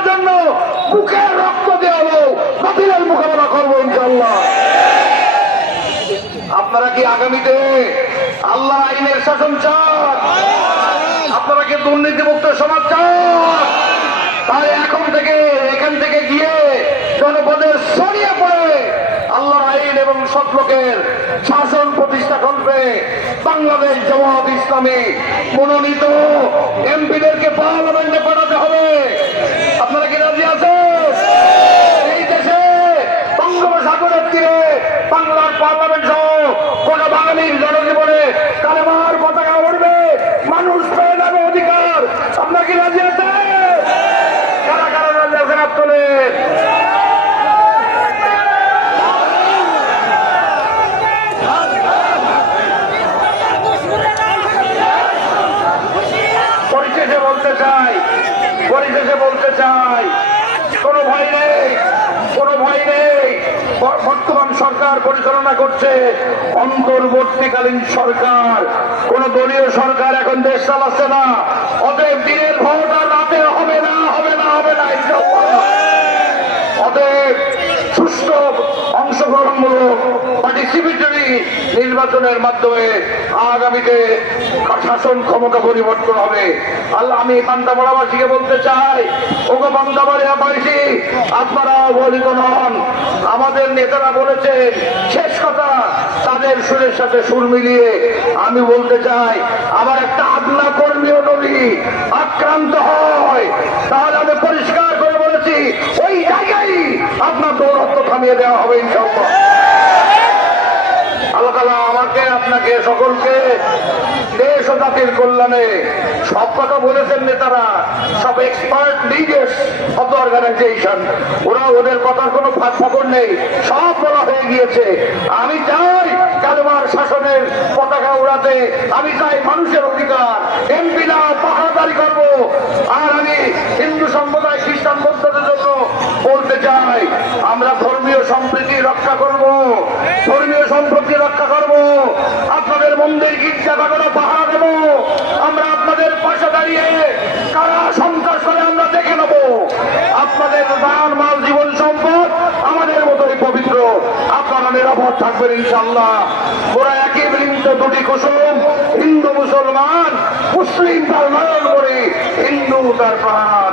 বাঁচানোর জন্য বুকের রক্ত দিয়ে হলো বাতিলের মোকাবেলা করবো ইনশাআল্লাহ। আপনারা কি আগামীতে আল্লাহ আইনের শাসন চান? আপনারা কি দুর্নীতিমুক্ত সমাজ চান? তাই এখন থেকে এখান থেকে গিয়ে জনপদের ছড়িয়ে পড়ে আল্লাহর আইন এবং সৎলোকের শাসন প্রতিষ্ঠা করবে বাংলাদেশ জামাত ইসলামী মনোনীত এমপিদেরকে পার্লামেন্টে পাঠাতে হবে। আপনারা কি রাজি আছেন? এই দেশে বঙ্গোপসাগরের তীরে বাংলার পার্লামেন্ট সহ কোন বাঙালির জনজীবনে কালেমার পতাকা উঠবে, মানুষ পেয়ে যাবে অধিকার। আপনারা কি রাজি আছেন? কারা কারা রাজি আছেন হাত তোলেন। পরিশেষে বলতে চাই কোনো ভয় নেই, কোনো ভয় নেই। বর্তমান সরকার পরিচালনা করছে অন্তর্বর্তীকালীন সরকার, কোন দলীয় সরকার এখন দেশ চালাচ্ছে না। অতএব দিনের ভোট আর রাতে হবে না, হবে না, হবে না ইনশাআল্লাহ। অতএব সুষ্ঠু অংশগ্রহণমূলক পার্টিসিপেটরি নির্বাচনের মাধ্যমে আগামীতে শাসন ক্ষমতা পরিবর্তন হবে। আল্লাহ, আমি বান্দাবাড়াবাসীকে বলতে চাই, ওগো বান্দাবাড়িয়াবাসী, আপনারা অবহেলিত নন। আমাদের নেতারা বলেছেন শেষ কথা, তাদের সুরের সাথে সুর মিলিয়ে আমি বলতে চাই, আমার একটা আদনা কর্মীও যদি আক্রান্ত হয় তাহলে আমি পরিষ্কার করে বলেছি ওই জায়গায় আপনার দৌরত্ব থামিয়ে দেওয়া হবে ইনশাআল্লাহ। আল্লাহ তাআলা আমাকে আপনাকে সকলকে দেশ ও জাতির কল্যাণে সব কথা বলেছেন নেতারা, সব expert leaders of the organization, ওরা ওদের কথার কোনো ফাঁক ফকর নেই, সব বলা হয়ে গিয়েছে। আমি চাই কালেমার শাসনের পতাকা উড়াতে, আমি চাই মানুষের অধিকার, এমপি না পাহারাদারি করবো। আর আমি হিন্দু সম্প্রদায় খ্রিস্টান বৌদ্ধদের জন্য বলতে চাই, আমরা ধর্মীয় সম্প্রীতি রক্ষা করব, ধর্মীয় সম্প্রীতি রক্ষা করব, আপনাদের মন্দির গির্জাঘাটে পাহারা দেব, আমরা আপনাদের পাশে দাঁড়িয়ে কারা সন্ত্রাস করে আমরা দেখে নেব। আপনাদের দান মাল জীবন সম্পদ আমাদের মতোই পবিত্র, আপনারা নিরাপদ থাকবেন ইনশাআল্লাহ। ওরা একই বৃন্দ দুটি কুসুম, হিন্দু মুসলমান, মুসলিম তার নয়ন করে, হিন্দু তার প্রাণ।